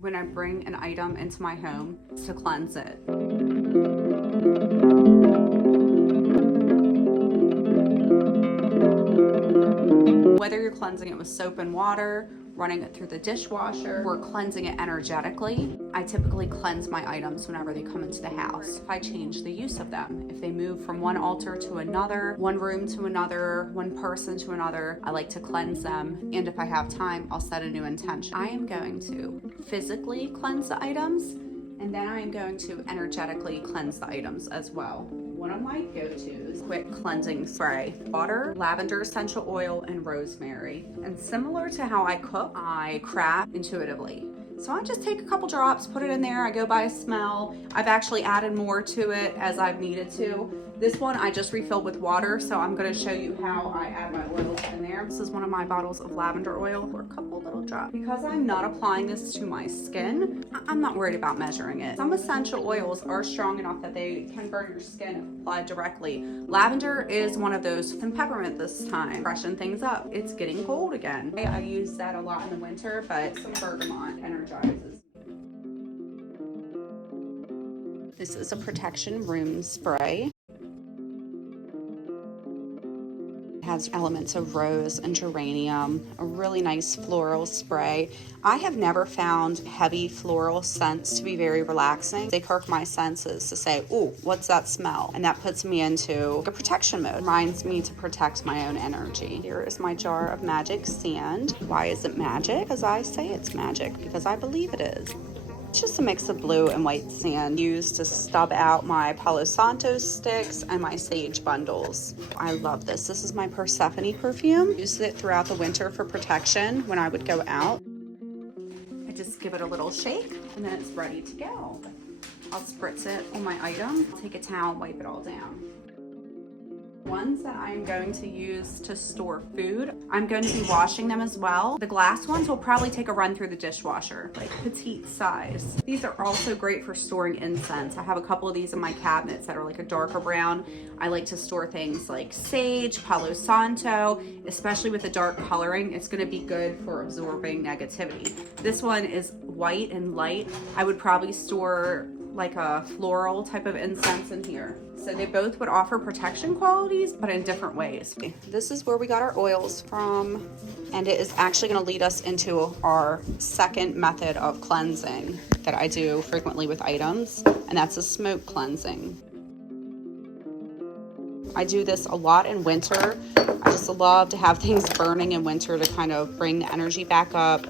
When I bring an item into my home, to cleanse it. Whether you're cleansing it with soap and water, running it through the dishwasher, or cleansing it energetically, I typically cleanse my items whenever they come into the house. If I change the use of them, if they move from one altar to another, one room to another, one person to another, I like to cleanse them. And if I have time, I'll set a new intention. I am going to physically cleanse the items, and then I am going to energetically cleanse the items as well. One of my go-tos, quick cleansing spray, water, lavender essential oil, and rosemary. And similar to how I cook, I craft intuitively. So I just take a couple drops, put it in there. I go by a smell. I've actually added more to it as I've needed to. This one I just refilled with water, so I'm gonna show you how I add my oils in there. This is one of my bottles of lavender oil for a couple little drops. Because I'm not applying this to my skin, I'm not worried about measuring it. Some essential oils are strong enough that they can burn your skin if applied directly. Lavender is one of those, and peppermint this time, freshen things up. It's getting cold again. I use that a lot in the winter, but some bergamot energizes. This is a protection room spray. Has elements of rose and geranium, a really nice floral spray. I have never found heavy floral scents to be very relaxing. They perk my senses to say, ooh, what's that smell? And that puts me into a protection mode. Reminds me to protect my own energy. Here is my jar of magic sand. Why is it magic? Because I say it's magic, because I believe it is. It's just a mix of blue and white sand used to stub out my Palo Santo sticks and my sage bundles. I love this. This is my Persephone perfume. Used it throughout the winter for protection when I would go out. I just give it a little shake and then it's ready to go. I'll spritz it on my item. Take a towel and wipe it all down. Ones that I'm going to use to store food, I'm going to be washing them as well. The glass ones will probably take a run through the dishwasher, like petite size. These are also great for storing incense. I have a couple of these in my cabinets that are like a darker brown. I like to store things like sage, Palo Santo, especially with the dark coloring. It's going to be good for absorbing negativity. This one is white and light. I would probably store like a floral type of incense in here. So they both would offer protection qualities, but in different ways. This is where we got our oils from, and it is actually gonna lead us into our second method of cleansing that I do frequently with items, and that's a smoke cleansing. I do this a lot in winter. I just love to have things burning in winter to kind of bring the energy back up,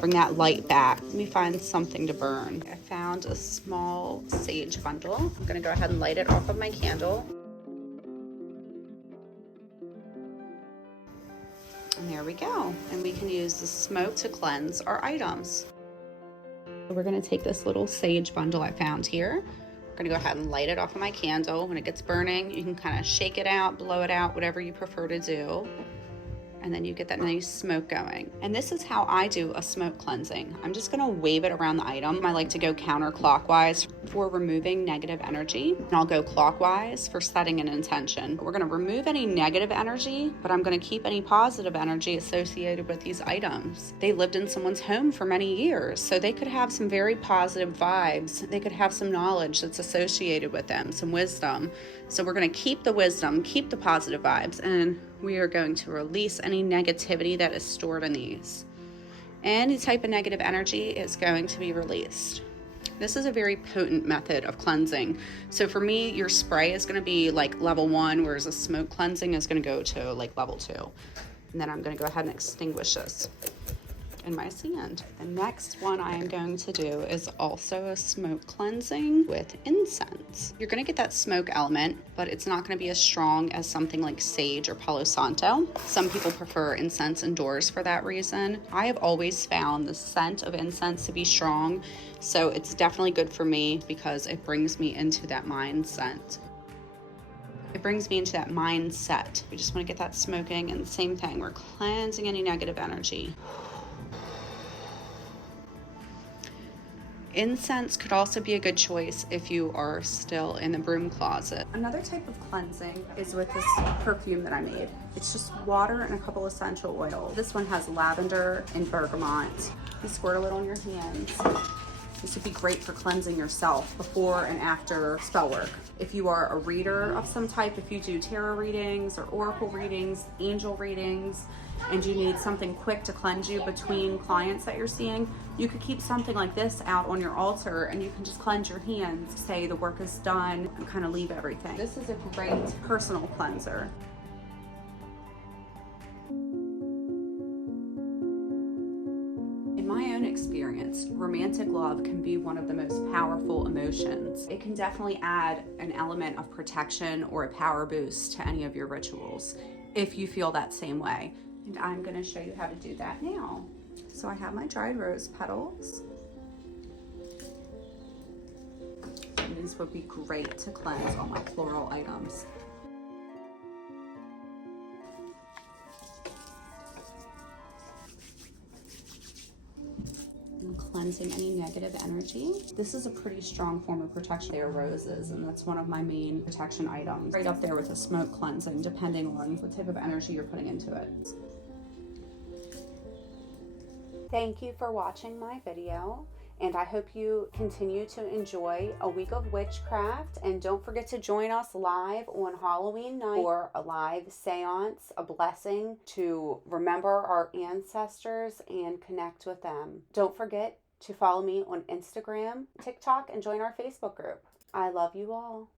bring that light back. Let me find something to burn. I found a small sage bundle. I'm gonna go ahead and light it off of my candle. And there we go. And we can use the smoke to cleanse our items. We're gonna take this little sage bundle I found here. I'm gonna go ahead and light it off of my candle. When it gets burning, you can kind of shake it out, blow it out, whatever you prefer to do. And then you get that nice smoke going. And this is how I do a smoke cleansing. I'm just gonna wave it around the item. I like to go counterclockwise for removing negative energy. And I'll go clockwise for setting an intention. We're gonna remove any negative energy, but I'm gonna keep any positive energy associated with these items. They lived in someone's home for many years, so they could have some very positive vibes. They could have some knowledge that's associated with them, some wisdom. So we're gonna keep the wisdom, keep the positive vibes, and we are going to release any negativity that is stored in these. Any type of negative energy is going to be released. This is a very potent method of cleansing. So for me, your spray is going to be like level 1, whereas a smoke cleansing is going to go to like level 2. And then I'm going to go ahead and extinguish this in my sand. The next one I am going to do is also a smoke cleansing with incense. You're gonna get that smoke element, but it's not gonna be as strong as something like sage or Palo Santo. Some people prefer incense indoors for that reason. I have always found the scent of incense to be strong, so it's definitely good for me because it brings me into that mindset. It brings me into that mindset. We just wanna get that smoking, and same thing, we're cleansing any negative energy. Incense could also be a good choice if you are still in the broom closet. Another type of cleansing is with this perfume that I made. It's just water and a couple essential oils. This one has lavender and bergamot. You squirt a little on your hands. This would be great for cleansing yourself before and after spell work. If you are a reader of some type, if you do tarot readings or oracle readings, angel readings, and you need something quick to cleanse you between clients that you're seeing, you could keep something like this out on your altar and you can just cleanse your hands, say the work is done, and kind of leave everything. This is a great personal cleanser. In my own experience, romantic love can be one of the most powerful emotions. It can definitely add an element of protection or a power boost to any of your rituals, if you feel that same way. And I'm going to show you how to do that now. So I have my dried rose petals. And these would be great to cleanse all my floral items. And cleansing any negative energy. This is a pretty strong form of protection. They are roses, and that's one of my main protection items. Right up there with the smoke cleansing, depending on what type of energy you're putting into it. Thank you for watching my video, and I hope you continue to enjoy a week of witchcraft. And don't forget to join us live on Halloween night for a live seance, a blessing to remember our ancestors and connect with them. Don't forget to follow me on Instagram, TikTok, and join our Facebook group. I love you all.